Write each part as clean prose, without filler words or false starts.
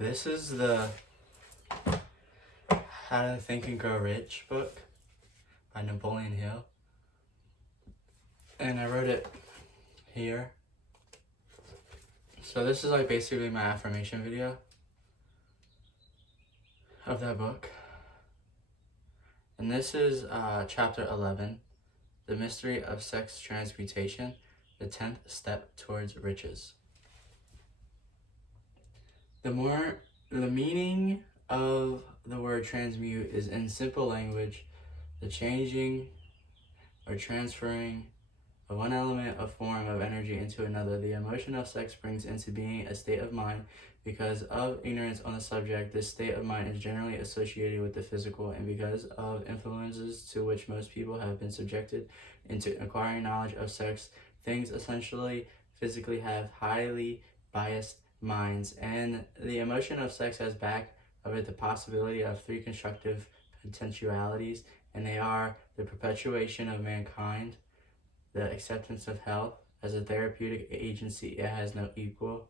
This is the How to Think and Grow Rich book by Napoleon Hill. And I wrote it here. So this is like basically my affirmation video of that book. And this is chapter 11, The Mystery of Sex Transmutation, the 10th Step Towards Riches. The meaning of the word transmute is, in simple language, the changing or transferring of one element of form of energy into another. The emotion of sex brings into being a state of mind. Because of ignorance on the subject, this state of mind is generally associated with the physical, and because of influences to which most people have been subjected into acquiring knowledge of sex, things essentially physically have highly biased minds. And the emotion of sex has back of it the possibility of three constructive potentialities, and they are the perpetuation of mankind, the acceptance of health as a therapeutic agency it has no equal,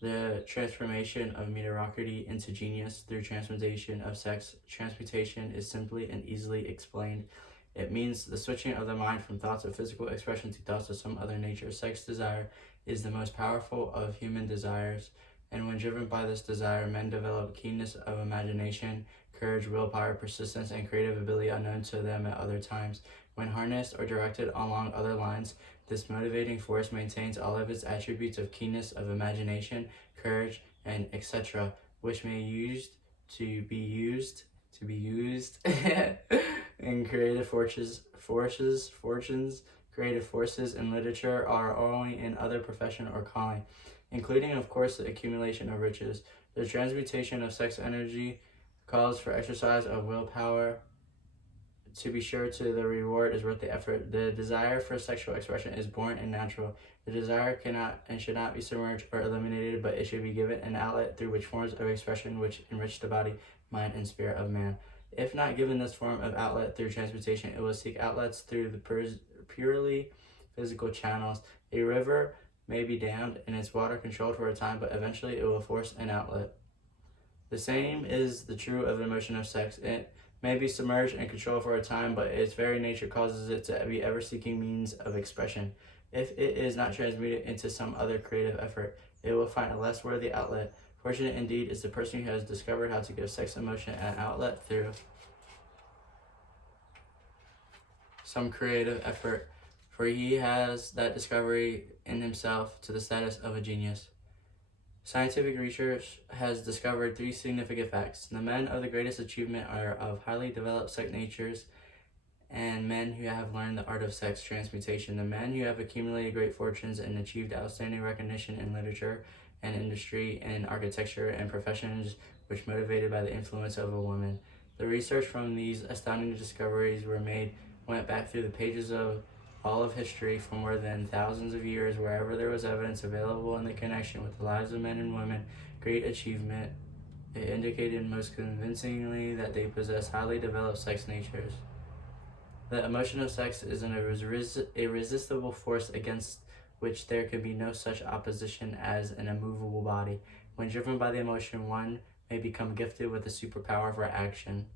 the transformation of mediocrity into genius through transmutation of sex. Transmutation is simply and easily explained. It means the switching of the mind from thoughts of physical expression to thoughts of some other nature. Sex desire is the most powerful of human desires, and when driven by this desire, men develop keenness of imagination, courage, willpower, persistence, and creative ability unknown to them at other times. When harnessed or directed along other lines, this motivating force maintains all of its attributes of keenness of imagination, courage, and etc., which may be used in creative fortunes, creative forces in literature, or only in other profession or calling, including, of course, the accumulation of riches. The transmutation of sex energy calls for exercise of willpower. To be sure to the reward is worth the effort. The desire for sexual expression is born and natural. The desire cannot and should not be submerged or eliminated, but it should be given an outlet through which forms of expression which enrich the body, mind, and spirit of man. If not given this form of outlet through transmutation, it will seek outlets through the purely physical channels. A river may be dammed and its water controlled for a time, but eventually it will force an outlet. The same is the true of the emotion of sex. It may be submerged and controlled for a time, but its very nature causes it to be ever-seeking means of expression. If it is not transmuted into some other creative effort, it will find a less worthy outlet. Fortunate indeed is the person who has discovered how to give sex emotion an outlet through some creative effort, for he has that discovery in himself to the status of a genius. Scientific research has discovered three significant facts. The men of the greatest achievement are of highly developed sex natures and men who have learned the art of sex transmutation. The men who have accumulated great fortunes and achieved outstanding recognition in literature and industry and architecture and professions which motivated by the influence of a woman. The research from these astounding discoveries went back through the pages of all of history for more than thousands of years. Wherever there was evidence available in the connection with the lives of men and women, great achievement, it indicated most convincingly that they possess highly developed sex natures. The emotion of sex is an irresistible force against which there can be no such opposition as an immovable body. When driven by the emotion, one may become gifted with the superpower for action.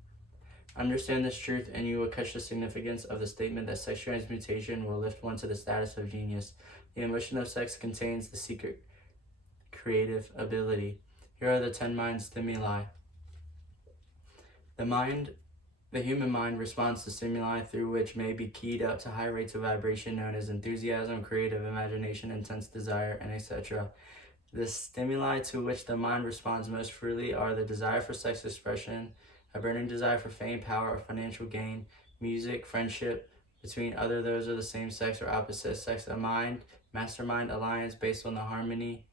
Understand this truth, and you will catch the significance of the statement that sex transmutation will lift one to the status of genius. The emotion of sex contains the secret creative ability. Here are the 10 mind stimuli. The human mind responds to stimuli through which may be keyed up to high rates of vibration known as enthusiasm, creative imagination, intense desire, and etc. The stimuli to which the mind responds most freely are the desire for sex expression, a burning desire for fame, power, or financial gain, music, friendship between those of the same sex or opposite sex, a mastermind alliance based on the harmony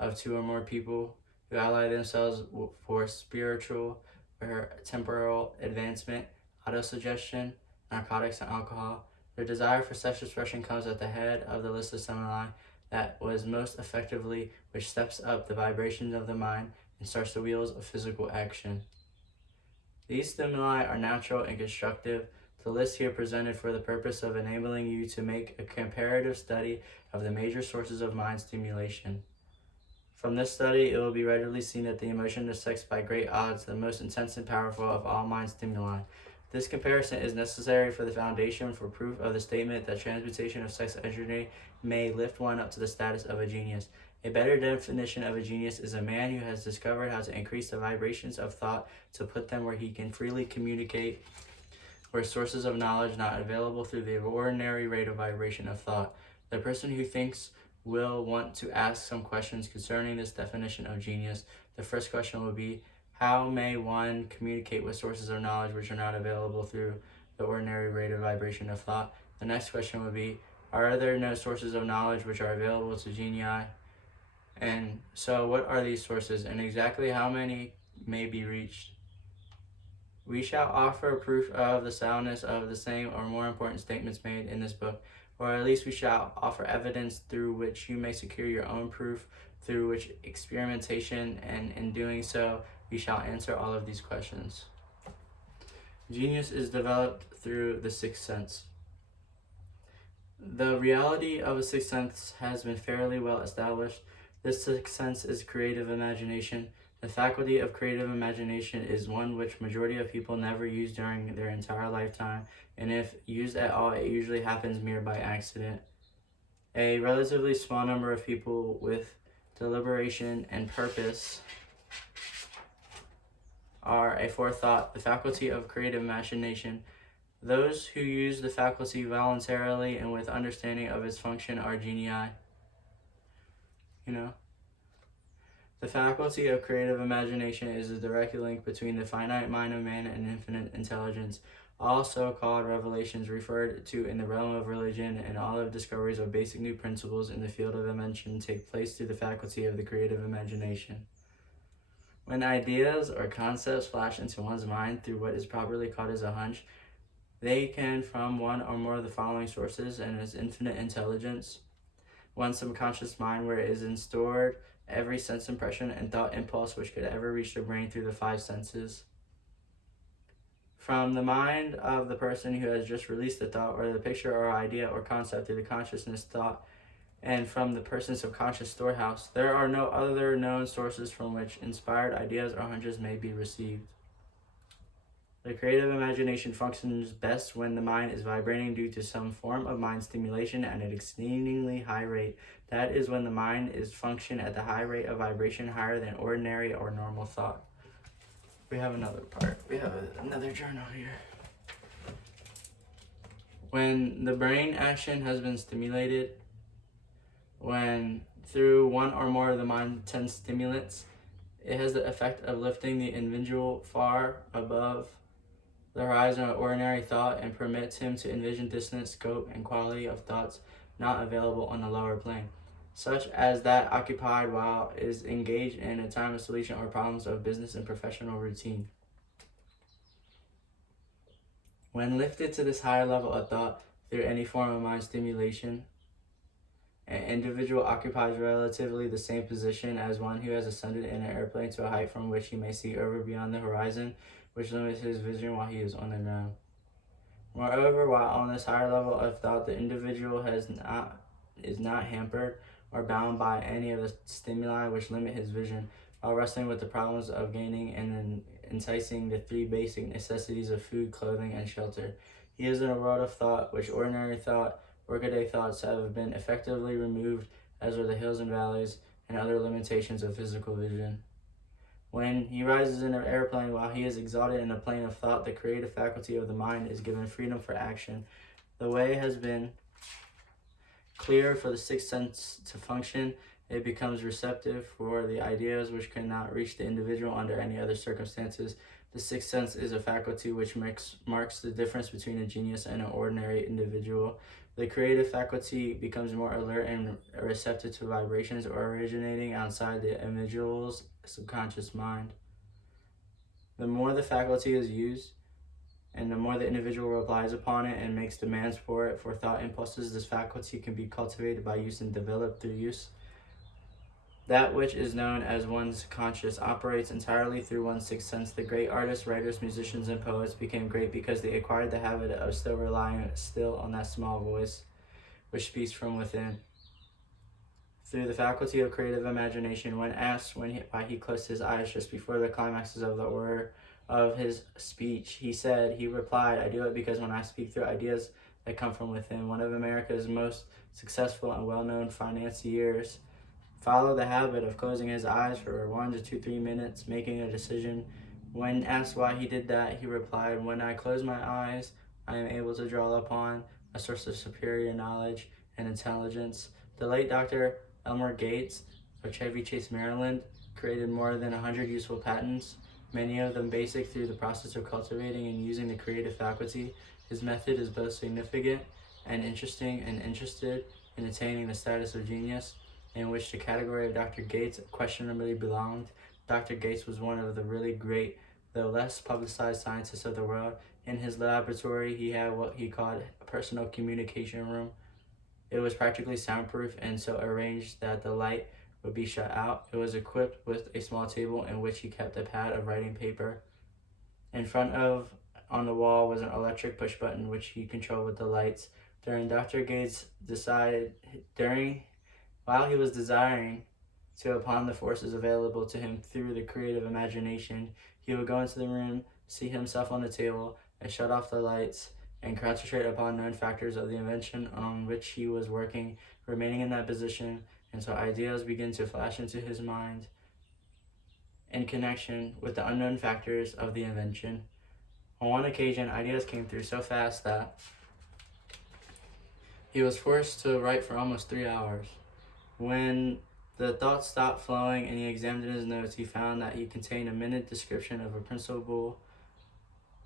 of two or more people who ally themselves for spiritual or temporal advancement, autosuggestion, narcotics, and alcohol. Their desire for sex expression comes at the head of the list of stimuli that was most effectively, which steps up the vibrations of the mind and starts the wheels of physical action. These stimuli are natural and constructive. The list here presented for the purpose of enabling you to make a comparative study of the major sources of mind stimulation. From this study, it will be readily seen that the emotion of sex by great odds the most intense and powerful of all mind stimuli. This comparison is necessary for the foundation for proof of the statement that transmutation of sex energy may lift one up to the status of a genius. A better definition of a genius is a man who has discovered how to increase the vibrations of thought to put them where he can freely communicate, where sources of knowledge not available through the ordinary rate of vibration of thought. The person who thinks will want to ask some questions concerning this definition of genius. The first question will be, how may one communicate with sources of knowledge which are not available through the ordinary rate of vibration of thought? The next question would be, are there no sources of knowledge which are available to genii? And so what are these sources, and exactly how many may be reached? We shall offer proof of the soundness of the same or more important statements made in this book, or at least we shall offer evidence through which you may secure your own proof, through which experimentation, and in doing so, we shall answer all of these questions. Genius is developed through the sixth sense. The reality of a sixth sense has been fairly well established. This sixth sense is creative imagination. The faculty of creative imagination is one which majority of people never use during their entire lifetime, and if used at all, it usually happens mere by accident. A relatively small number of people with deliberation and purpose are a forethought, the faculty of creative imagination. Those who use the faculty voluntarily and with understanding of its function are genii. The faculty of creative imagination is a direct link between the finite mind of man and infinite intelligence. All so-called revelations referred to in the realm of religion and all of discoveries of basic new principles in the field of invention take place through the faculty of the creative imagination. When ideas or concepts flash into one's mind through what is properly called as a hunch, they can from one or more of the following sources and its infinite intelligence. One's subconscious mind, where it is stored every sense impression and thought impulse which could ever reach the brain through the five senses. From the mind of the person who has just released the thought or the picture or idea or concept through the consciousness thought, and from the person's subconscious storehouse, there are no other known sources from which inspired ideas or hunches may be received. The creative imagination functions best when the mind is vibrating due to some form of mind stimulation at an exceedingly high rate. That is when the mind is functioning at the high rate of vibration higher than ordinary or normal thought. We have another part. We have another journal here. When the brain action has been stimulated, when through one or more of the mind 10 stimulants, it has the effect of lifting the individual far above the horizon of ordinary thought and permits him to envision distance, scope, and quality of thoughts not available on the lower plane, such as that occupied while is engaged in a time of solution or problems of business and professional routine. When lifted to this higher level of thought through any form of mind stimulation, an individual occupies relatively the same position as one who has ascended in an airplane to a height from which he may see over beyond the horizon, which limits his vision while he is on the ground. Moreover, while on this higher level of thought, the individual is not hampered or bound by any of the stimuli which limit his vision, while wrestling with the problems of gaining and enticing the three basic necessities of food, clothing, and shelter. He is in a world of thought which ordinary thought, workaday thoughts have been effectively removed, as are the hills and valleys and other limitations of physical vision. When he rises in an airplane while he is exalted in a plane of thought, the creative faculty of the mind is given freedom for action. The way has been clear for the sixth sense to function. It becomes receptive for the ideas which cannot reach the individual under any other circumstances. The sixth sense is a faculty which marks the difference between a genius and an ordinary individual. The creative faculty becomes more alert and receptive to vibrations originating outside the individual's subconscious mind. The more the faculty is used, and the more the individual relies upon it and makes demands for it for thought impulses, this faculty can be cultivated by use and developed through use. That which is known as one's conscious operates entirely through one's sixth sense. The great artists, writers, musicians, and poets became great because they acquired the habit of still relying on that small voice which speaks from within. through the faculty of creative imagination. When asked why he closed his eyes just before the climaxes of the order of his speech, he replied, "I do it because when I speak through ideas that come from within." One of America's most successful and well-known financiers followed the habit of closing his eyes for 1 to 3 minutes, making a decision. When asked why he did that, he replied, "When I close my eyes, I am able to draw upon a source of superior knowledge and intelligence." The late Dr. Elmer Gates of Chevy Chase, Maryland, created more than 100 useful patents, many of them basic through the process of cultivating and using the creative faculty. His method is both significant and interesting and interested in attaining the status of genius, in which the category of Dr. Gates questionably belonged. Dr. Gates was one of the really great, though less publicized scientists of the world. In his laboratory, he had what he called a personal communication room. It was practically soundproof and so arranged that the light would be shut out. It was equipped with a small table in which he kept a pad of writing paper. In front of on the wall was an electric push button which he controlled with the lights. While he was desiring to upon the forces available to him through the creative imagination, he would go into the room, seat himself on the table, and shut off the lights, and concentrate upon known factors of the invention on which he was working, remaining in that position until ideas began to flash into his mind in connection with the unknown factors of the invention. On one occasion, ideas came through so fast that he was forced to write for almost 3 hours. When the thoughts stopped flowing and he examined his notes, he found that he contained a minute description of a principle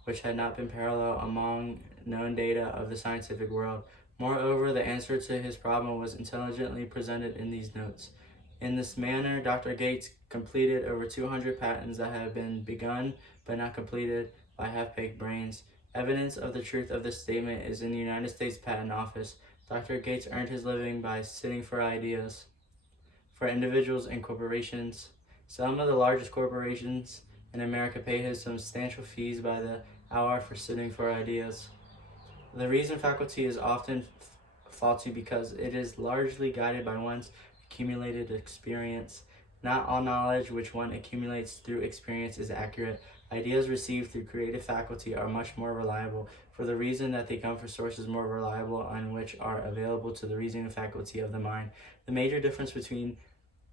which had not been parallel among known data of the scientific world. Moreover, the answer to his problem was intelligently presented in these notes. In this manner, Dr. Gates completed over 200 patents that had been begun but not completed by half-baked brains. Evidence of the truth of this statement is in the United States Patent Office. Dr. Gates earned his living by sitting for ideas for individuals and corporations. Some of the largest corporations in America pay his substantial fees by the hour for sitting for ideas. The reason faculty is often faulty because it is largely guided by one's accumulated experience. Not all knowledge which one accumulates through experience is accurate. Ideas received through creative faculty are much more reliable for the reason that they come from sources more reliable and which are available to the reasoning faculty of the mind. The major difference between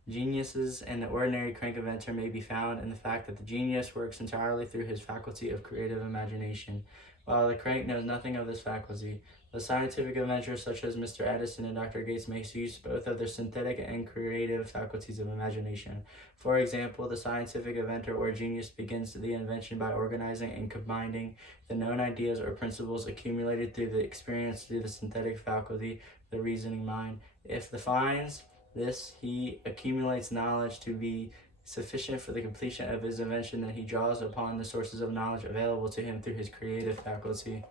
geniuses and the ordinary crank inventor may be found in the fact that the genius works entirely through his faculty of creative imagination, while the crank knows nothing of this faculty. The scientific inventors such as Mr. Edison and Dr. Gates may use both of their synthetic and creative faculties of imagination. For example, the scientific inventor or genius begins the invention by organizing and combining the known ideas or principles accumulated through the experience through the synthetic faculty, the reasoning mind. If he finds this, he accumulates knowledge to be sufficient for the completion of his invention, then he draws upon the sources of knowledge available to him through his creative faculty.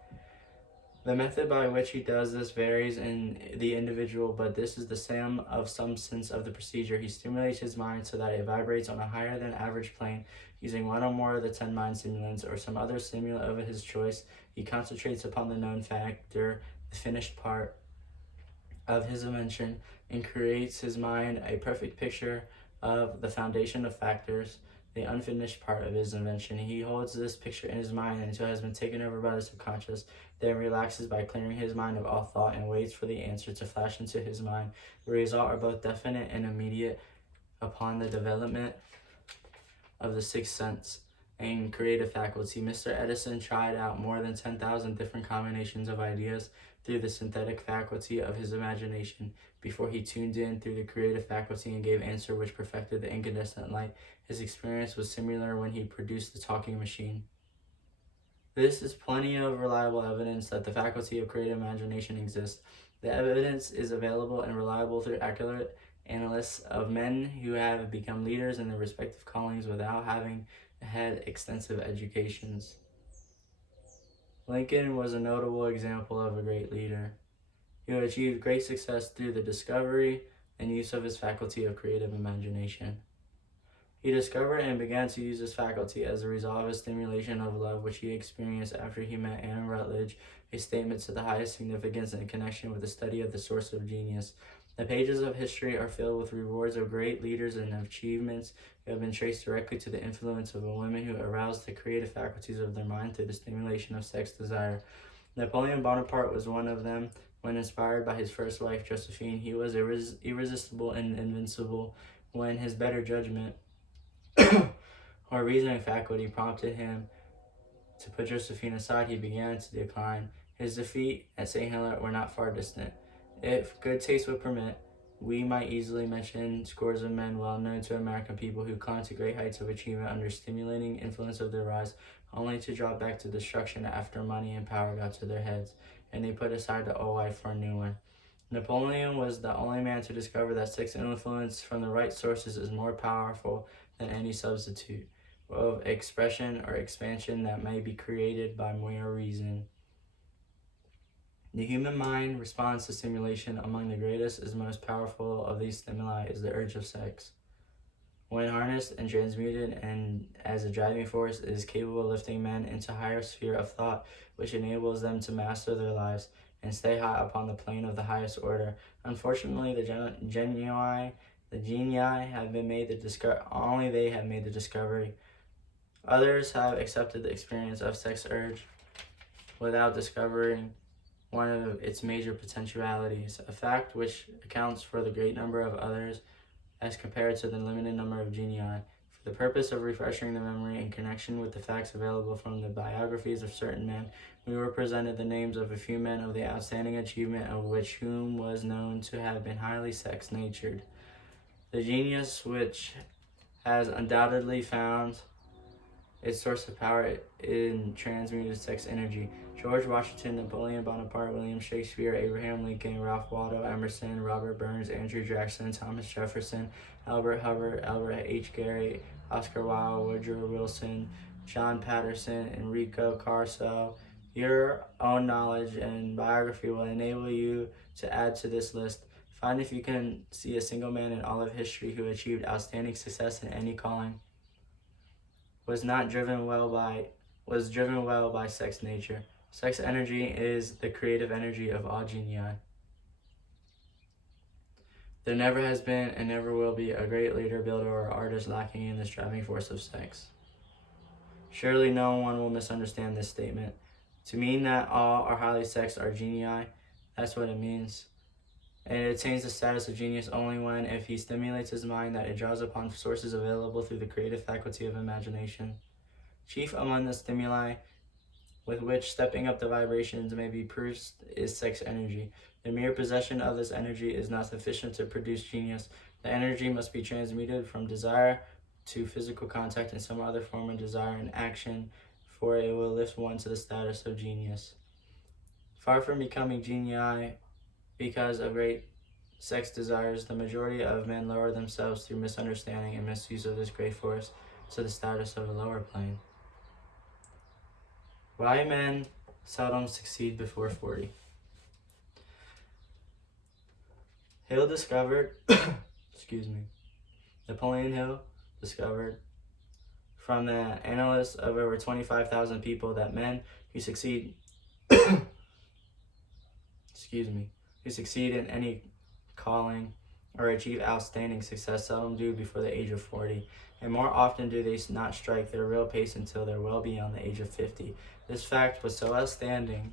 The method by which he does this varies in the individual, but this is the sum of some sense of the procedure. He stimulates his mind so that it vibrates on a higher than average plane. Using one or more of the 10 mind stimulants or some other stimulant of his choice, he concentrates upon the known factor, the finished part of his invention, and creates his mind a perfect picture of the foundation of factors, the unfinished part of his invention. He holds this picture in his mind until it has been taken over by the subconscious, then relaxes by clearing his mind of all thought and waits for the answer to flash into his mind. The result are both definite and immediate upon the development of the sixth sense and creative faculty. Mr. Edison tried out more than 10,000 different combinations of ideas through the synthetic faculty of his imagination before he tuned in through the creative faculty and gave answer which perfected the incandescent light. His experience was similar when he produced the talking machine. This is plenty of reliable evidence that the faculty of creative imagination exists. The evidence is available and reliable through accurate analysis of men who have become leaders in their respective callings without having had extensive educations. Lincoln was a notable example of a great leader who achieved great success through the discovery and use of his faculty of creative imagination. He discovered and began to use his faculty as a result of a stimulation of love which he experienced after he met Anne Rutledge, a statement to the highest significance in connection with the study of the source of genius. The pages of history are filled with rewards of great leaders and achievements who have been traced directly to the influence of a woman who aroused the creative faculties of their mind through the stimulation of sex desire. Napoleon Bonaparte was one of them. When inspired by his first wife, Josephine, he was irresistible and invincible. When his better judgment or reasoning faculty prompted him to put Josephine aside, he began to decline. His defeat at St. Helena were not far distant. If good taste would permit, we might easily mention scores of men well known to American people who climbed to great heights of achievement under stimulating influence of their rise, only to drop back to destruction after money and power got to their heads, and they put aside the old wife for a new one. Napoleon was the only man to discover that sex influence from the right sources is more powerful than any substitute of expression or expansion that may be created by mere reason. The human mind responds to stimulation. Among the greatest and most powerful of these stimuli is the urge of sex. When harnessed and transmuted and as a driving force, it is capable of lifting men into a higher sphere of thought, which enables them to master their lives and stay high upon the plane of the highest order. Unfortunately, the genii have been made only they have made the discovery. Others have accepted the experience of sex urge without discovering one of its major potentialities, a fact which accounts for the great number of others as compared to the limited number of genii. For the purpose of refreshing the memory in connection with the facts available from the biographies of certain men, we were presented the names of a few men of the outstanding achievement of which whom was known to have been highly sex-natured. The genius which has undoubtedly found its source of power in transmuted sex energy. George Washington, Napoleon Bonaparte, William Shakespeare, Abraham Lincoln, Ralph Waldo Emerson, Robert Burns, Andrew Jackson, Thomas Jefferson, Albert Hubbard, Albert H. Gary, Oscar Wilde, Woodrow Wilson, John Patterson, Enrico Caruso. Your own knowledge and biography will enable you to add to this list. Find if you can see a single man in all of history who achieved outstanding success in any calling was driven well by sex nature. Sex energy is the creative energy of all genii. There never has been and never will be a great leader, builder, or artist lacking in this driving force of sex. Surely no one will misunderstand this statement. To mean that all are highly sexed are genii, that's what it means. And it attains the status of genius only when, if he stimulates his mind, that it draws upon sources available through the creative faculty of imagination. Chief among the stimuli with which stepping up the vibrations may be produced is sex energy. The mere possession of this energy is not sufficient to produce genius. The energy must be transmuted from desire to physical contact and some other form of desire and action, for it will lift one to the status of genius. Far from becoming genii because of great sex desires, the majority of men lower themselves through misunderstanding and misuse of this great force to the status of a lower plane. Why men seldom succeed before 40. Hill discovered, Napoleon Hill discovered from the analysis of over 25,000 people that men who succeed, who succeed in any calling or achieve outstanding success seldom do before the age of 40, and more often do they not strike their real pace until they're well beyond the age of 50. This fact was so outstanding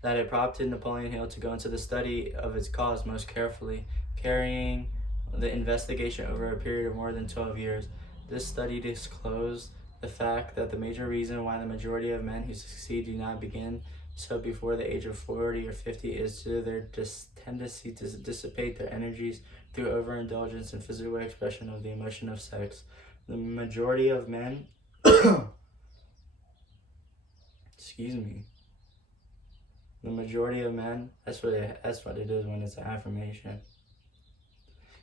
that it prompted Napoleon Hill to go into the study of its cause most carefully, carrying the investigation over a period of more than 12 years. This study disclosed the fact that the major reason why the majority of men who succeed do not begin so before the age of 40 or 50 is to their tendency to dissipate their energies through overindulgence and physical expression of the emotion of sex. The majority of men the majority of men, that's what it is when it's an affirmation.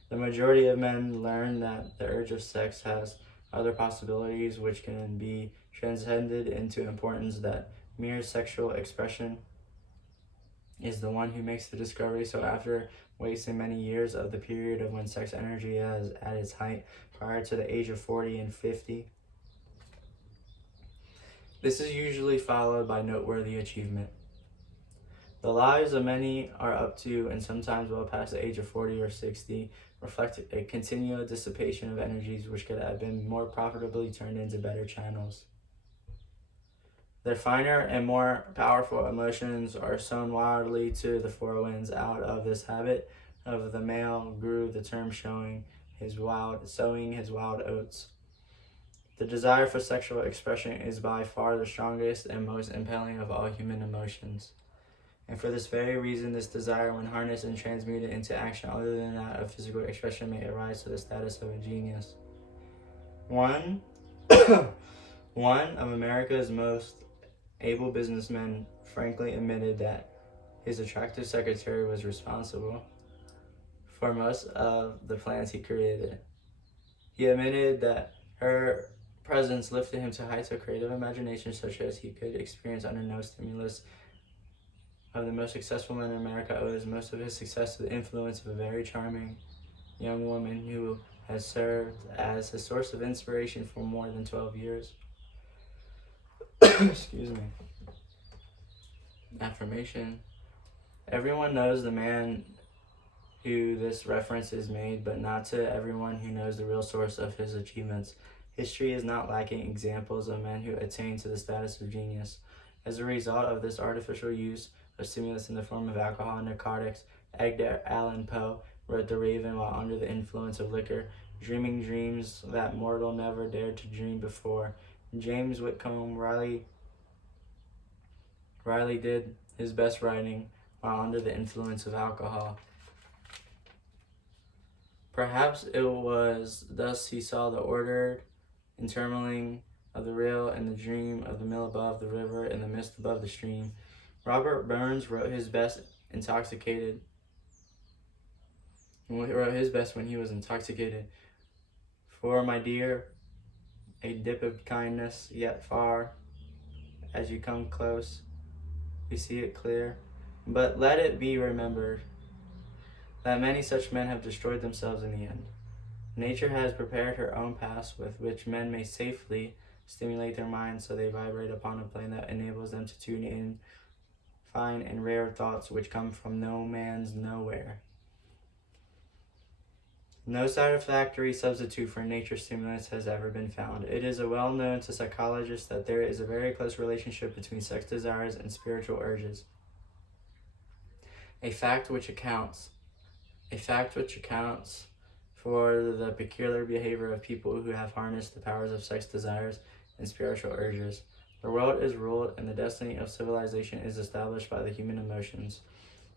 The majority of men learn that the urge of sex has other possibilities which can be transcended into importance, that mere sexual expression is the one who makes the discovery. So after wasting many years of the period of when sex energy is at its height prior to the age of 40 and 50, this is usually followed by noteworthy achievement. The lives of many are up to and sometimes well past the age of 40 or 60 reflect a continual dissipation of energies which could have been more profitably turned into better channels. Their finer and more powerful emotions are sown wildly to the four winds. Out of this habit of the male grew the term sowing his wild oats. The desire for sexual expression is by far the strongest and most impelling of all human emotions. And for this very reason, this desire, when harnessed and transmuted into action other than that of physical expression, may arise to the status of a genius. One of America's most able businessmen frankly admitted that his attractive secretary was responsible for most of the plans he created. He admitted that her presence lifted him to heights of creative imagination such as he could experience under no stimulus. Of the most successful men in America owes most of his success to the influence of a very charming young woman who has served as a source of inspiration for more than 12 years. Excuse me. Affirmation. Everyone knows the man who this reference is made, but not to everyone who knows the real source of his achievements. History is not lacking examples of men who attained to the status of genius. As a result of this artificial use of stimulants in the form of alcohol and narcotics, Edgar Allan Poe wrote The Raven while under the influence of liquor, dreaming dreams that mortal never dared to dream before. James Whitcomb Riley did his best writing while under the influence of alcohol. Perhaps it was thus he saw the ordered intermingling of the real and the dream of the mill above the river and the mist above the stream. Robert Burns wrote his best when he was intoxicated. For my dear, a dip of kindness, yet far. As you come close, you see it clear. But let it be remembered that many such men have destroyed themselves in the end. Nature has prepared her own paths with which men may safely stimulate their minds so they vibrate upon a plane that enables them to tune in fine and rare thoughts which come from no man's nowhere. No satisfactory substitute for nature stimulants has ever been found. It is well known to psychologists that there is a very close relationship between sex desires and spiritual urges. A fact which accounts for the peculiar behavior of people who have harnessed the powers of sex desires and spiritual urges. The world is ruled and the destiny of civilization is established by the human emotions.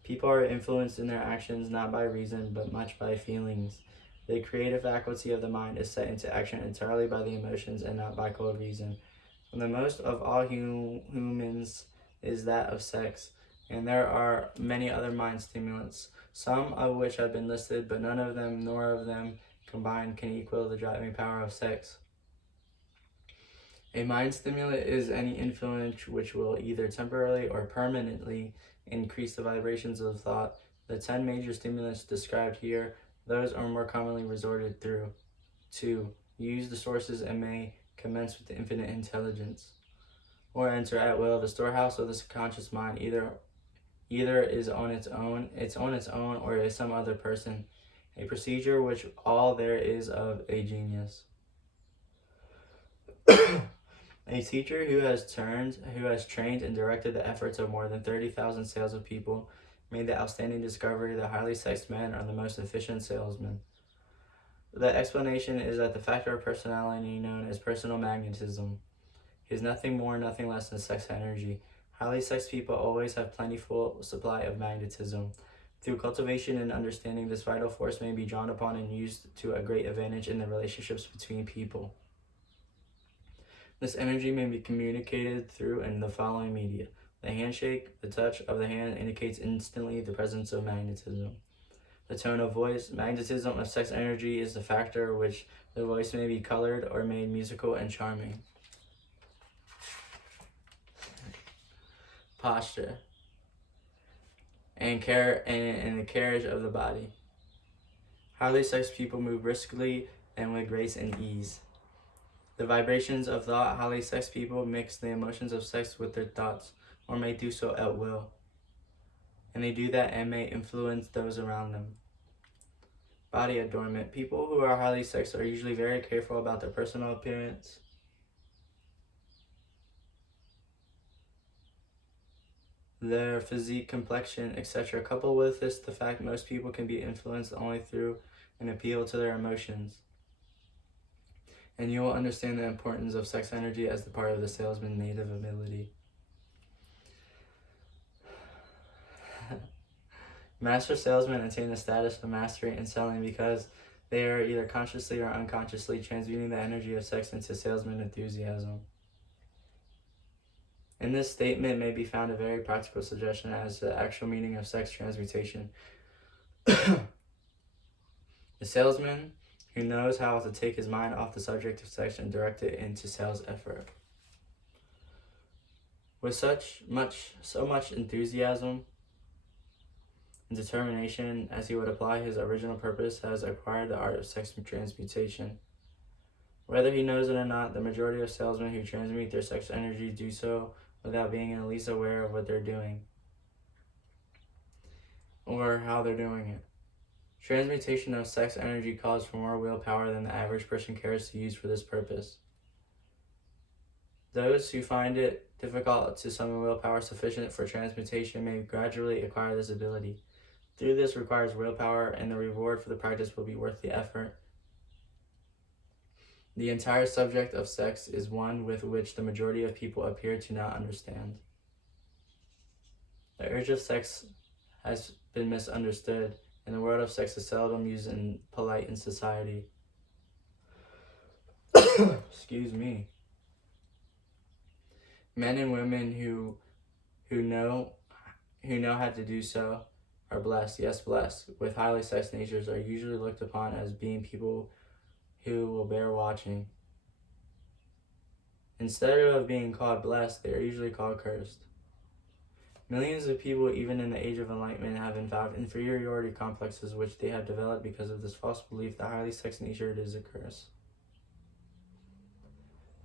People are influenced in their actions not by reason but much by feelings. The creative faculty of the mind is set into action entirely by the emotions and not by cold reason. And the most of all humans is that of sex, and there are many other mind stimulants, some of which have been listed, but none of them nor of them combined can equal the driving power of sex. A mind stimulant is any influence which will either temporarily or permanently increase the vibrations of thought. The 10 major stimulants described here, those are more commonly resorted through. 2. Use the sources and may commence with the infinite intelligence, or enter at will the storehouse of the subconscious mind, either is on its own, or is some other person. A procedure which all there is of a genius. A teacher who has trained and directed the efforts of more than 30,000 sales of people made the outstanding discovery that highly sexed men are the most efficient salesmen. The explanation is that the factor of personality known as personal magnetism is nothing more, nothing less than sex energy. Highly sexed people always have plentiful supply of magnetism. Through cultivation and understanding, this vital force may be drawn upon and used to a great advantage in the relationships between people. This energy may be communicated through in the following media. The handshake, the touch of the hand indicates instantly the presence of magnetism. The tone of voice, magnetism of sex energy is the factor which the voice may be colored or made musical and charming. Posture and the carriage of the body. Highly sexed people move briskly and with grace and ease. The vibrations of thought. Highly sexed people mix the emotions of sex with their thoughts, or may do so at will. and they do that and may influence those around them. Body adornment. People who are highly sexed are usually very careful about their personal appearance. Their physique, complexion, etc. Coupled with this, the fact most people can be influenced only through an appeal to their emotions. And you will understand the importance of sex energy as the part of the salesman's native ability. Master salesmen attain the status of mastery in selling because they are either consciously or unconsciously transmuting the energy of sex into salesman enthusiasm. In this statement may be found a very practical suggestion as to the actual meaning of sex transmutation. The salesman who knows how to take his mind off the subject of sex and direct it into sales effort. With so much enthusiasm and determination as he would apply his original purpose, has acquired the art of sex transmutation. Whether he knows it or not, the majority of salesmen who transmute their sex energy do so without being in the least aware of what they're doing or how they're doing it. Transmutation of sex energy calls for more willpower than the average person cares to use for this purpose. Those who find it difficult to summon willpower sufficient for transmutation may gradually acquire this ability. Through this requires willpower, and the reward for the practice will be worth the effort. The entire subject of sex is one with which the majority of people appear to not understand. The urge of sex has been misunderstood, and the word of sex is seldom used in polite in society. Excuse me. Men and women who know how to do so are blessed, yes, blessed, with highly sexed natures are usually looked upon as being people who will bear watching. Instead of being called blessed, they are usually called cursed. Millions of people, even in the age of enlightenment, have in fact inferiority complexes which they have developed because of this false belief that highly sexed nature is a curse.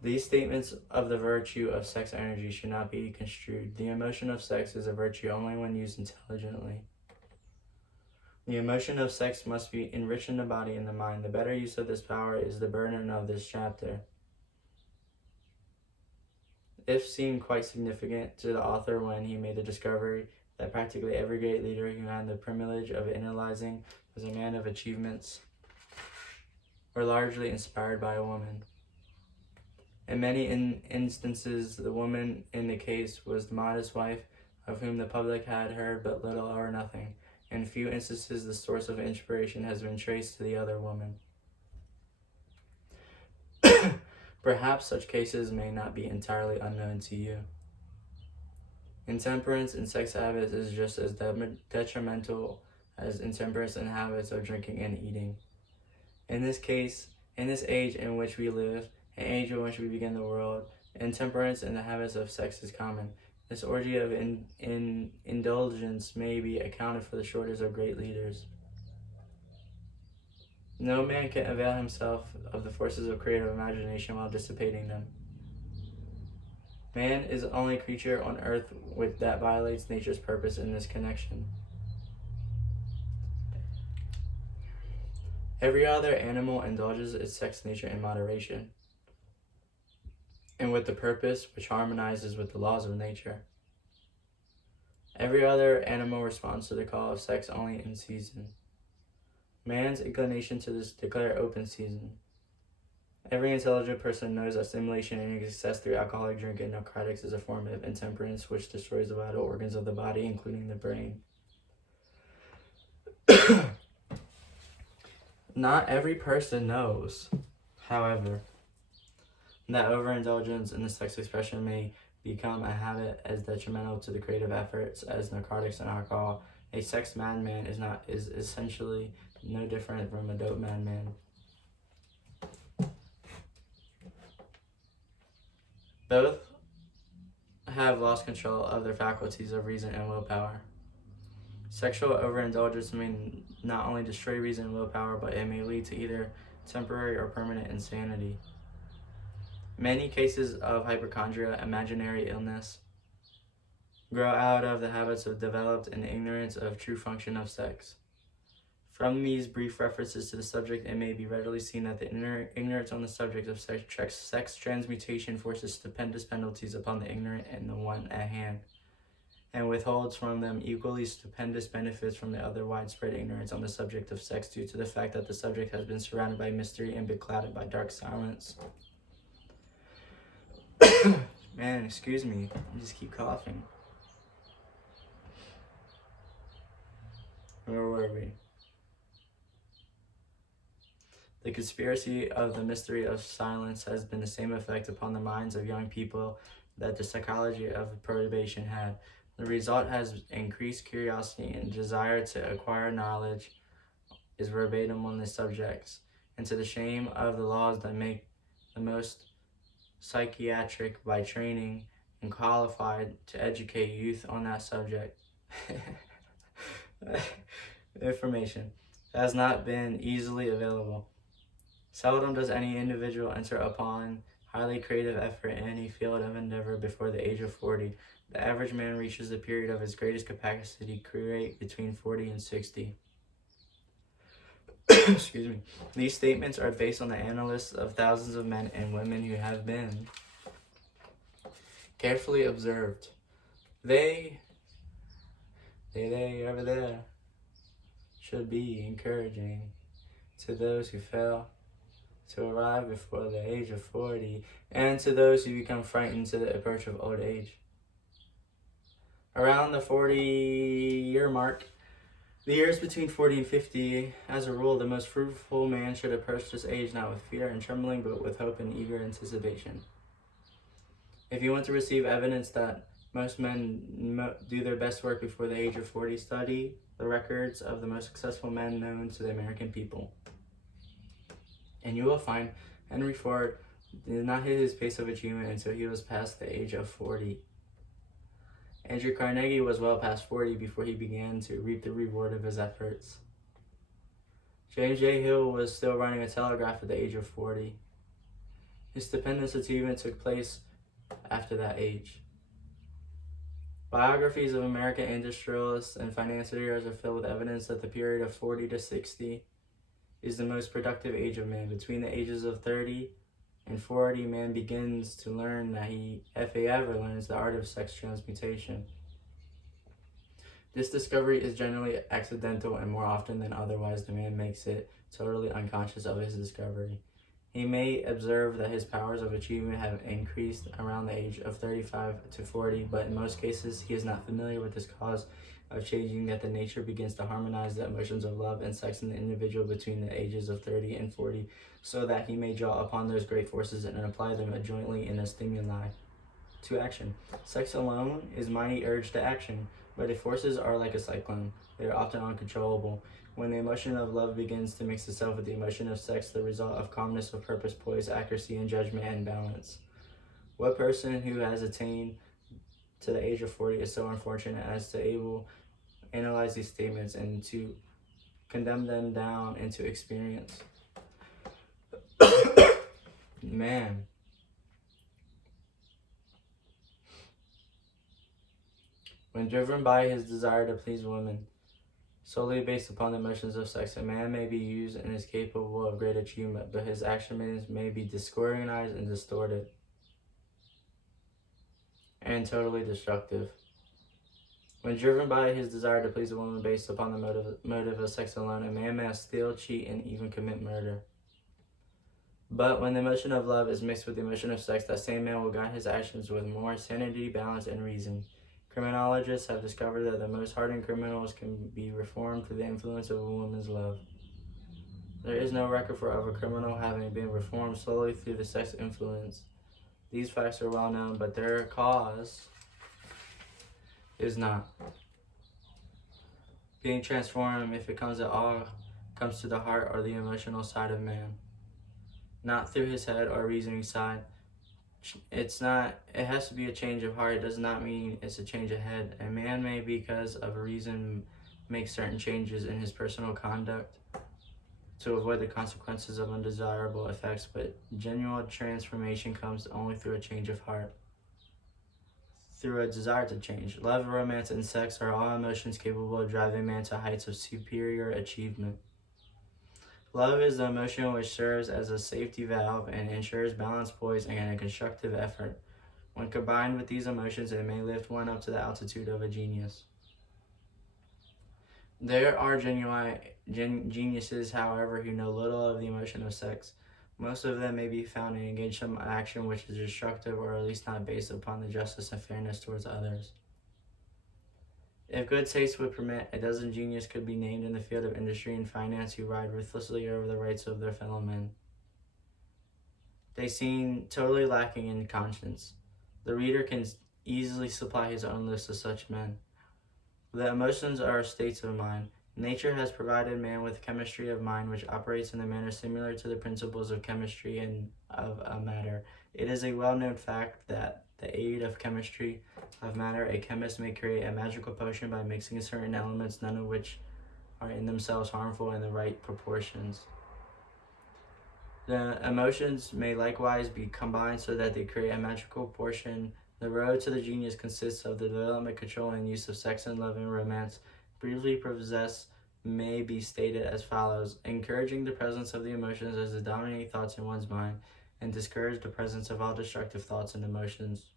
These statements of the virtue of sex energy should not be construed. The emotion of sex is a virtue only when used intelligently. The emotion of sex must be enriched in the body and the mind. The better use of this power is the burden of this chapter. It seemed quite significant to the author when he made the discovery that practically every great leader who had the privilege of analyzing was a man of achievements or largely inspired by a woman. In many instances, the woman in the case was the modest wife of whom the public had heard but little or nothing. In few instances, the source of inspiration has been traced to the other woman. Perhaps such cases may not be entirely unknown to you. Intemperance in sex habits is just as detrimental as intemperance in habits of drinking and eating. In this case, in this age in which we live, an age in which we begin the world, intemperance in the habits of sex is common. This orgy of indulgence may be accounted for the shortage of great leaders. No man can avail himself of the forces of creative imagination while dissipating them. Man is the only creature on earth that violates nature's purpose in this connection. Every other animal indulges its sex nature in moderation, and with the purpose which harmonizes with the laws of nature. Every other animal responds to the call of sex only in season. Man's inclination to this declare open season. Every intelligent person knows that stimulation and excess through alcoholic drink and narcotics is a form of intemperance which destroys the vital organs of the body, including the brain. Not every person knows, however, that overindulgence in the sex expression may become a habit as detrimental to the creative efforts as narcotics and alcohol. A sex madman is essentially no different from a dope madman. Both have lost control of their faculties of reason and willpower. Sexual overindulgence may not only destroy reason and willpower, but it may lead to either temporary or permanent insanity. Many cases of hypochondria, imaginary illness, grow out of the habits of developed in ignorance of true function of sex. From these brief references to the subject, it may be readily seen that the ignorance on the subject of sex transmutation forces stupendous penalties upon the ignorant and the one at hand, and withholds from them equally stupendous benefits from the other widespread ignorance on the subject of sex due to the fact that the subject has been surrounded by mystery and beclouded by dark silence. Man, excuse me, I just keep coughing. Where were we? The conspiracy of the mystery of silence has been the same effect upon the minds of young people that the psychology of prohibition had. The result has increased curiosity and desire to acquire knowledge is verbatim on the subjects, and to the shame of the laws that make the most psychiatric by training and qualified to educate youth on that subject. Information has not been easily available. Seldom does any individual enter upon highly creative effort in any field of endeavor before the age of 40. The average man reaches the period of his greatest capacity to create between 40 and 60. Excuse me. These statements are based on the analysis of thousands of men and women who have been carefully observed. They over there should be encouraging to those who fail to arrive before the age of 40, and to those who become frightened to the approach of old age. Around the 40-year mark, the years between 40 and 50, as a rule, the most fruitful man should approach this age not with fear and trembling, but with hope and eager anticipation. If you want to receive evidence that most men do their best work before the age of 40, study the records of the most successful men known to the American people. And you will find Henry Ford did not hit his pace of achievement until he was past the age of 40. Andrew Carnegie was well past 40 before he began to reap the reward of his efforts. James J. Hill was still running a telegraph at the age of 40. His stupendous achievement took place after that age. Biographies of American industrialists and financiers are filled with evidence that the period of 40 to 60 is the most productive age of man. Between the ages of 30 and 40, man begins to learn that if he ever learns, the art of sex transmutation. This discovery is generally accidental, and more often than otherwise, the man makes it totally unconscious of his discovery. He may observe that his powers of achievement have increased around the age of 35 to 40, but in most cases, he is not familiar with this cause of changing, that the nature begins to harmonize the emotions of love and sex in the individual between the ages of 30 and 40, so that he may draw upon those great forces and apply them adjointly in a stimuli to action. Sex alone is mighty urge to action, but the forces are like a cyclone. They are often uncontrollable. When the emotion of love begins to mix itself with the emotion of sex, the result of calmness of purpose, poise, accuracy, and judgment, and balance. What person who has attained to the age of 40 is so unfortunate as to able analyze these statements and to condemn them down into experience? Man. When driven by his desire to please women, solely based upon the emotions of sex, a man may be used and is capable of great achievement, but his actions may be disorganized and distorted and totally destructive. When driven by his desire to please a woman based upon the motive of sex alone, a man may steal, cheat, and even commit murder. But when the emotion of love is mixed with the emotion of sex, that same man will guide his actions with more sanity, balance, and reason. Criminologists have discovered that the most hardened criminals can be reformed through the influence of a woman's love. There is no record of a criminal having been reformed solely through the sex influence. These facts are well known, but their cause is not. Being transformed, if it comes at all, comes to the heart or the emotional side of man, not through his head or reasoning side. It has to be a change of heart. It does not mean it's a change of head. A man may, because of a reason, make certain changes in his personal conduct to avoid the consequences of undesirable effects, but genuine transformation comes only through a change of heart. through a desire to change. Love, romance, and sex are all emotions capable of driving man to heights of superior achievement. Love is the emotion which serves as a safety valve and ensures balance, poise, and a constructive effort. When combined with these emotions, it may lift one up to the altitude of a genius. There are genuine geniuses, however, who know little of the emotion of sex. Most of them may be found and engage in action which is destructive or at least not based upon the justice and fairness towards others. If good taste would permit, a dozen geniuses could be named in the field of industry and finance who ride ruthlessly over the rights of their fellow men. They seem totally lacking in conscience. The reader can easily supply his own list of such men. The emotions are states of mind. Nature has provided man with chemistry of mind which operates in a manner similar to the principles of chemistry and of matter. It is a well-known fact that the aid of chemistry of matter, a chemist may create a magical potion by mixing certain elements, none of which are in themselves harmful, in the right proportions. The emotions may likewise be combined so that they create a magical portion. The road to the genius consists of the development, control, and use of sex and love and romance. Briefly possessed may be stated as follows: encouraging the presence of the emotions as the dominating thoughts in one's mind, and discourage the presence of all destructive thoughts and emotions.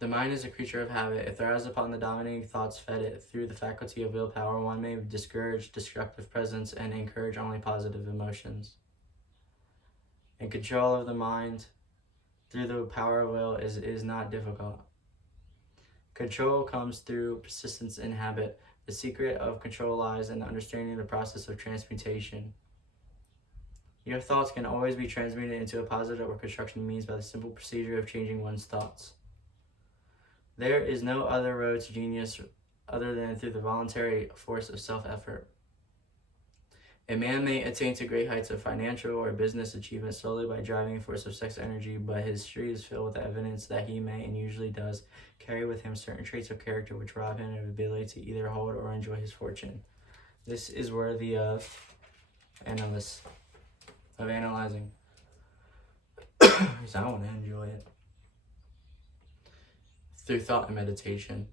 The mind is a creature of habit. It thrives upon the dominating thoughts fed it through the faculty of willpower. One may discourage destructive presence and encourage only positive emotions. And control of the mind through the power of will is not difficult. Control comes through persistence in habit. The secret of control lies in understanding the process of transmutation. Your thoughts can always be transmuted into a positive or constructive means by the simple procedure of changing one's thoughts. There is no other road to genius other than through the voluntary force of self-effort. A man may attain to great heights of financial or business achievement solely by driving a force of sex energy, but his history is filled with evidence that he may, and usually does, carry with him certain traits of character which rob him of the ability to either hold or enjoy his fortune. This is worthy of analyzing. Because I want to enjoy it. Through thought and meditation.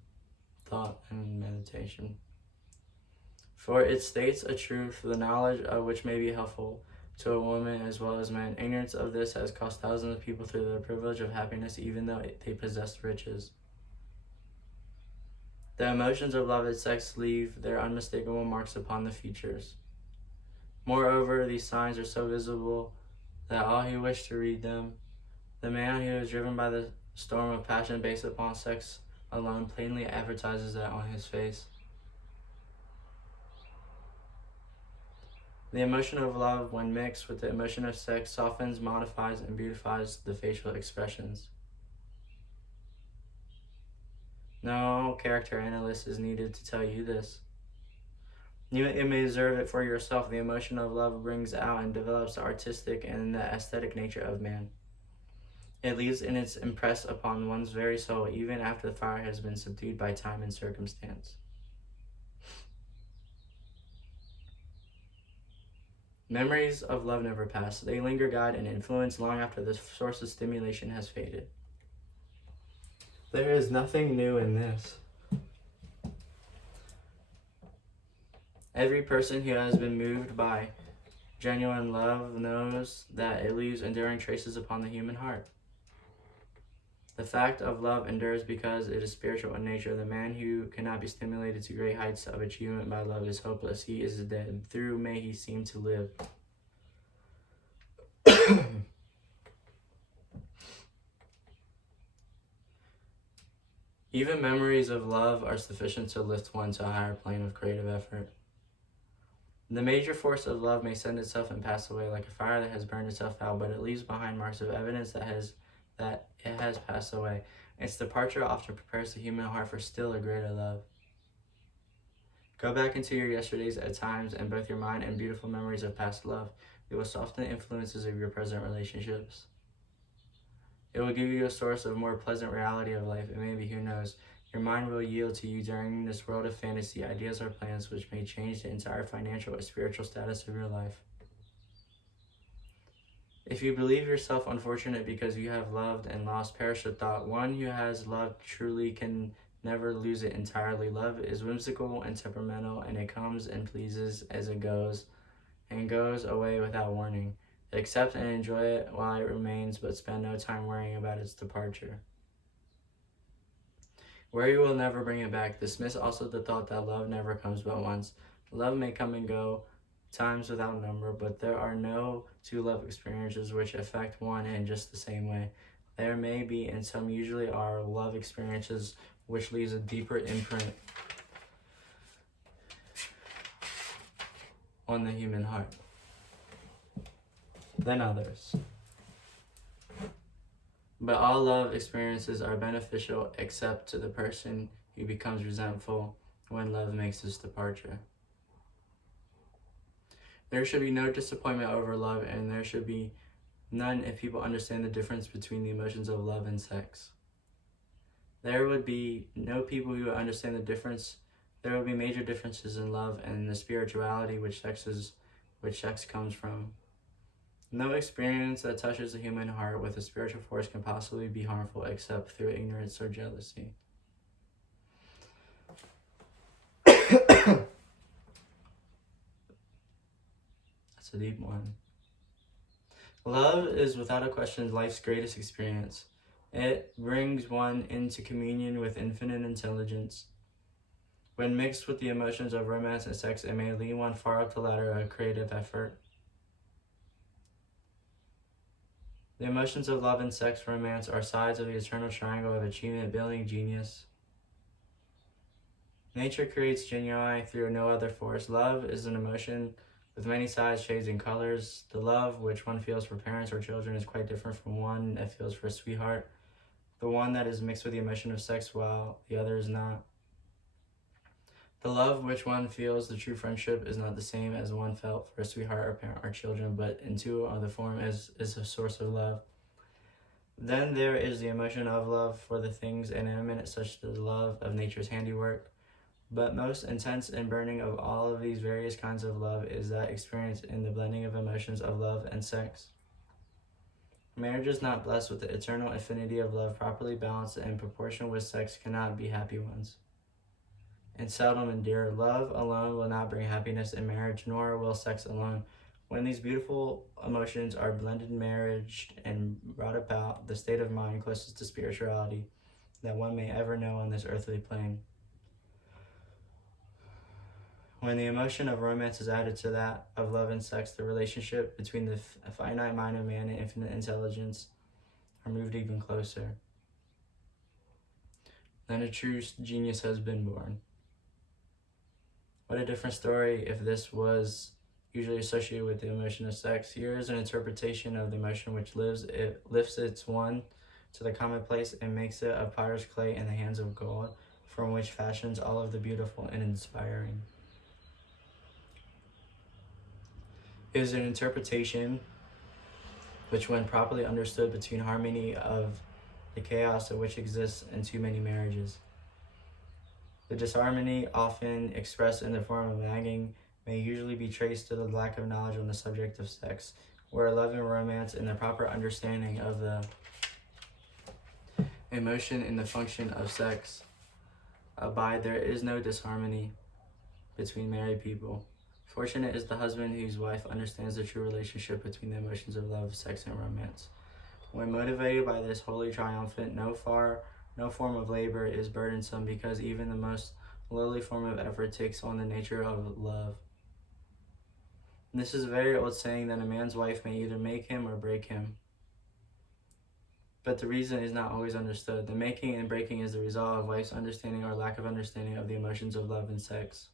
For it states a truth, the knowledge of which may be helpful to a woman as well as men. Ignorance of this has cost thousands of people through the privilege of happiness, even though they possessed riches. The emotions of love and sex leave their unmistakable marks upon the features. Moreover, these signs are so visible that all who wish to read them, the man who is driven by the storm of passion based upon sex alone plainly advertises that on his face. The emotion of love, when mixed with the emotion of sex, softens, modifies, and beautifies the facial expressions. No character analyst is needed to tell you this. You may observe it for yourself. The emotion of love brings out and develops the artistic and the aesthetic nature of man. It leaves in its impress upon one's very soul, even after the fire has been subdued by time and circumstance. Memories of love never pass. They linger, guide, and influence long after the source of stimulation has faded. There is nothing new in this. Every person who has been moved by genuine love knows that it leaves enduring traces upon the human heart. The fact of love endures because it is spiritual in nature. The man who cannot be stimulated to great heights of achievement by love is hopeless. He is dead. Through may he seem to live. Even memories of love are sufficient to lift one to a higher plane of creative effort. The major force of love may send itself and pass away like a fire that has burned itself out, but it leaves behind marks of evidence that it has passed away. Its departure often prepares the human heart for still a greater love. Go back into your yesterdays at times, and both your mind and beautiful memories of past love. It will soften the influences of your present relationships. It will give you a source of more pleasant reality of life, and maybe, who knows, your mind will yield to you during this world of fantasy ideas or plans which may change the entire financial or spiritual status of your life. If you believe yourself unfortunate because you have loved and lost, perish the thought. One who has loved truly can never lose it entirely. Love is whimsical and temperamental, and it comes and pleases as it goes, and goes away without warning. Accept and enjoy it while it remains, but spend no time worrying about its departure. Worry will never bring it back. Dismiss also the thought that love never comes but once. Love may come and go, times without number, but there are no two love experiences which affect one in just the same way. There may be, and some usually are, love experiences which leaves a deeper imprint on the human heart than others. But all love experiences are beneficial except to the person who becomes resentful when love makes its departure. There should be no disappointment over love, and there should be none if people understand the difference between the emotions of love and sex. There would be no people who understand the difference. There would be major differences in love and the spirituality which sex comes from. No experience that touches the human heart with a spiritual force can possibly be harmful except through ignorance or jealousy. That's a deep one. Love is without a question life's greatest experience. It brings one into communion with infinite intelligence. When mixed with the emotions of romance and sex, it may lead one far up the ladder of creative effort. The emotions of love and sex romance are sides of the eternal triangle of achievement, building, genius. Nature creates genii through no other force. Love is an emotion with many sides, shades, and colors. The love which one feels for parents or children is quite different from one that feels for a sweetheart. The one that is mixed with the emotion of sex while the other is not. The love which one feels, the true friendship, is not the same as one felt for a sweetheart or parent or children, but in two other form is a source of love. Then there is the emotion of love for the things inanimate, such as the love of nature's handiwork. But most intense and burning of all of these various kinds of love is that experience in the blending of emotions of love and sex. Marriage is not blessed with the eternal infinity of love properly balanced in proportion with sex cannot be happy ones. And seldom endure. Love alone will not bring happiness in marriage, nor will sex alone. When these beautiful emotions are blended, marriaged, and brought about, the state of mind closest to spirituality that one may ever know on this earthly plane. When the emotion of romance is added to that of love and sex, the relationship between the finite mind of man and infinite intelligence are moved even closer. Then a true genius has been born. What a different story if this was usually associated with the emotion of sex. Here is an interpretation of the emotion which lifts its one to the commonplace and makes it of potter's clay in the hands of God, from which fashions all of the beautiful and inspiring. It is an interpretation which, when properly understood, between harmony of the chaos of which exists in too many marriages. The disharmony, often expressed in the form of nagging, may usually be traced to the lack of knowledge on the subject of sex, where love and romance and the proper understanding of the emotion and the function of sex abide, there is no disharmony between married people. Fortunate is the husband whose wife understands the true relationship between the emotions of love, sex, and romance. When motivated by this wholly triumphant, no form of labor is burdensome, because even the most lowly form of effort takes on the nature of love. And this is a very old saying that a man's wife may either make him or break him. But the reason is not always understood. The making and breaking is the result of wife's understanding or lack of understanding of the emotions of love and sex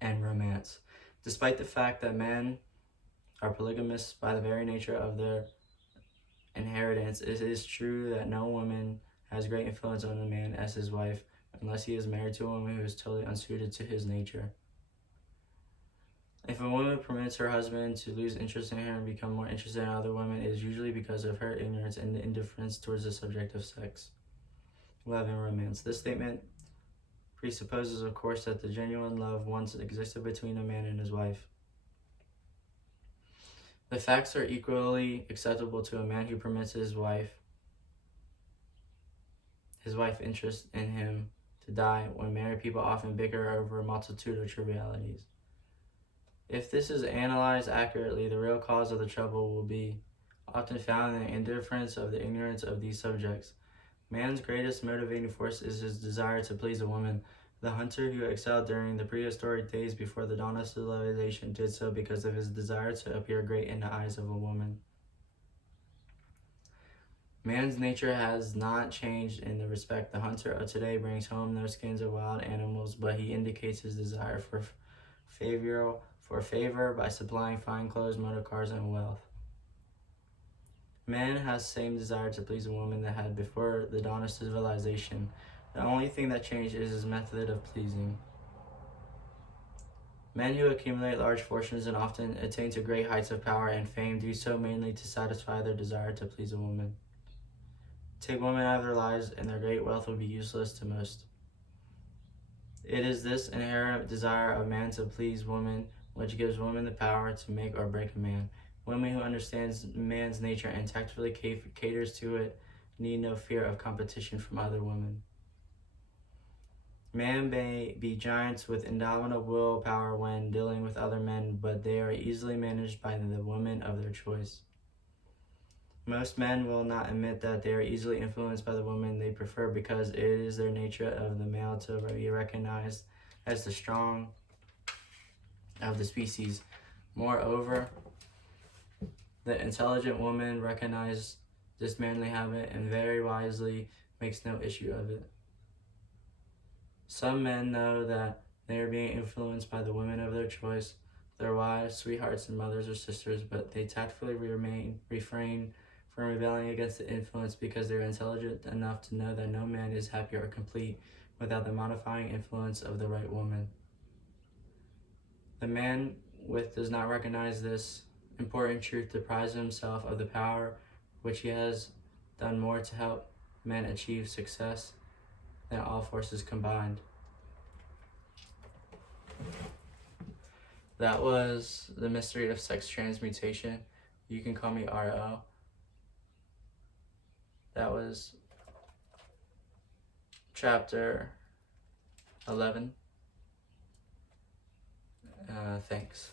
and romance. Despite the fact that men are polygamists by the very nature of their inheritance, it is true that no woman has great influence on a man as his wife unless he is married to a woman who is totally unsuited to his nature. If a woman permits her husband to lose interest in her and become more interested in other women, it is usually because of her ignorance and indifference towards the subject of sex, love, and romance. This statement presupposes, of course, that the genuine love once existed between a man and his wife. The facts are equally acceptable to a man who permits his wife interest in him to die, when married people often bicker over a multitude of trivialities. If this is analyzed accurately, the real cause of the trouble will be often found in the indifference of the ignorance of these subjects. Man's greatest motivating force is his desire to please a woman. The hunter who excelled during the prehistoric days before the dawn of civilization did so because of his desire to appear great in the eyes of a woman. Man's nature has not changed in the respect the hunter of today brings home no skins of wild animals, but he indicates his desire for favor by supplying fine clothes, motor cars, and wealth. Man has the same desire to please a woman that had before the dawn of civilization. The only thing that changed is his method of pleasing. Men who accumulate large fortunes and often attain to great heights of power and fame do so mainly to satisfy their desire to please a woman. Take women out of their lives, and their great wealth will be useless to most. It is this inherent desire of man to please woman which gives woman the power to make or break a man. Women who understands man's nature and tactfully caters to it need no fear of competition from other women. Man may be giants with indomitable willpower when dealing with other men, but they are easily managed by the women of their choice. Most men will not admit that they are easily influenced by the woman they prefer because it is their nature of the male to be recognized as the strong of the species. Moreover, the intelligent woman recognizes this manly habit and very wisely makes no issue of it. Some men know that they are being influenced by the women of their choice, their wives, sweethearts, and mothers or sisters, but they tactfully refrain from rebelling against the influence because they are intelligent enough to know that no man is happy or complete without the modifying influence of the right woman. The man which does not recognize this important truth deprives himself of the power which he has done more to help men achieve success than all forces combined. That was The Mystery of Sex Transmutation. You can call me RO. That was chapter 11. Thanks.